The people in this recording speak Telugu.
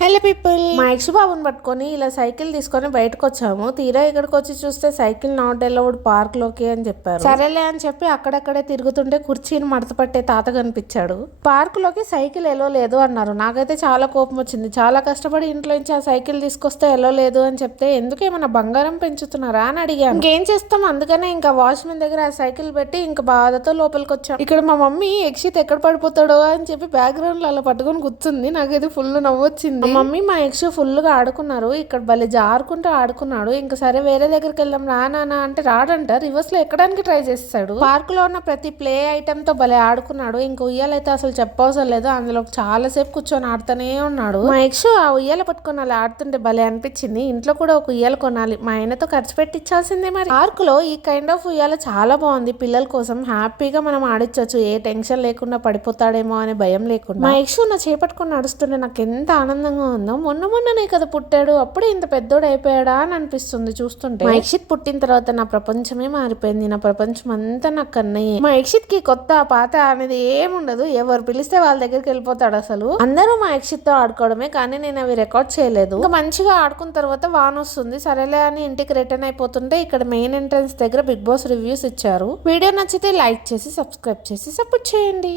హలో పీపుల్, మా యక్షు బాబుని పట్టుకొని ఇలా సైకిల్ తీసుకొని బయటకు వచ్చాము. తీరా ఇక్కడికి వచ్చి చూస్తే సైకిల్ నాట్ అలౌడ్ పార్క్ లోకి అని చెప్పారు. సరేలే అని చెప్పి అక్కడక్కడే తిరుగుతుంటే కుర్చీని మడత పట్టే తాత కనిపించాడు. పార్క్ లోకి సైకిల్ ఎలో లేదు అన్నారు. నాకైతే చాలా కోపం వచ్చింది. చాలా కష్టపడి ఇంట్లో నుంచి ఆ సైకిల్ తీసుకొస్తే ఎలో లేదు అని చెప్తే ఎందుకేమన్నా బంగారం పెంచుతున్నారా అని అడిగాను. ఇంకేం చేస్తాం, అందుకనే ఇంకా వాచ్మెన్ దగ్గర ఆ సైకిల్ పెట్టి ఇంకా బాధతో లోపలికి వచ్చాం. ఇక్కడ మా మమ్మీ యక్షిత్ ఎక్కడ పడిపోతాడో అని చెప్పి బ్యాక్గ్రౌండ్ లో అలా పట్టుకొని కూర్చుంది. నాకైతే ఫుల్ నవ్వొచ్చింది. మా మమ్మీ మా యక్ష ఫుల్ గా ఆడుకున్నారు. ఇక్కడ భలే జారుకుంటూ ఆడుకున్నాడు. ఇంకా సరే వేరే దగ్గరికి వెళ్దాం రా నాన్న అంటే రాడంట. రివర్స్ లో ఎక్కడానికి ట్రై చేస్తాడు. పార్క్ లో ఉన్న ప్రతి ప్లే ఐటమ్ తో భలే ఆడుకున్నాడు. ఇంకా ఉయ్యాలైతే అసలు చెప్పవసరం లేదు, అందులో చాలా సేపు కూర్చొని ఆడుతూనే ఉన్నాడు. మా యక్ష ఆ ఉయ్యాల పట్టుకొని అలా ఆడుతుంటే భలే అనిపించింది. ఇంట్లో కూడా ఒక ఉయ్యాల కొనాలి, మా ఆయనతో ఖర్చు పెట్టించాల్సిందే. మరి పార్క్ లో ఈ కైండ్ ఆఫ్ ఉయ్యాల చాలా బాగుంది. పిల్లల కోసం హ్యాపీగా మనం ఆడించవచ్చు, ఏ టెన్షన్ లేకుండా పడిపోతాడేమో అనే భయం లేకుండా. మా యక్ష నా చేపట్టుకొని నడుస్తుంటే నాకు ఎంత ఆనందంగా ఉందో. మొన్ననే కదా పుట్టాడు, అప్పుడే ఇంత పెద్దోడు అయిపోయాడా అని అనిపిస్తుంది చూస్తుంటే. మా యక్షిత్ పుట్టిన తర్వాత నా ప్రపంచమే మారిపోయింది. నా ప్రపంచం అంతా నాకు కన్నయ్యే. మా యక్షిత్ కి కొత్త పాత అనేది ఏముండదు. ఎవరు పిలిస్తే వాళ్ళ దగ్గరికి వెళ్ళిపోతాడు. అసలు అందరూ మా యక్షిత్ తో ఆడుకోవడమే, కానీ నేను అవి రికార్డ్ చేయలేదు. ఇంకా మంచిగా ఆడుకున్న తర్వాత వాన వస్తుంది. సరేలే అని ఇంటికి రిటర్న్ అయిపోతుంటే ఇక్కడ మెయిన్ ఎంట్రన్స్ దగ్గర బిగ్ బాస్ రివ్యూస్ ఇచ్చారు. వీడియో నచ్చితే లైక్ చేసి సబ్స్క్రైబ్ చేసి సపోర్ట్ చేయండి.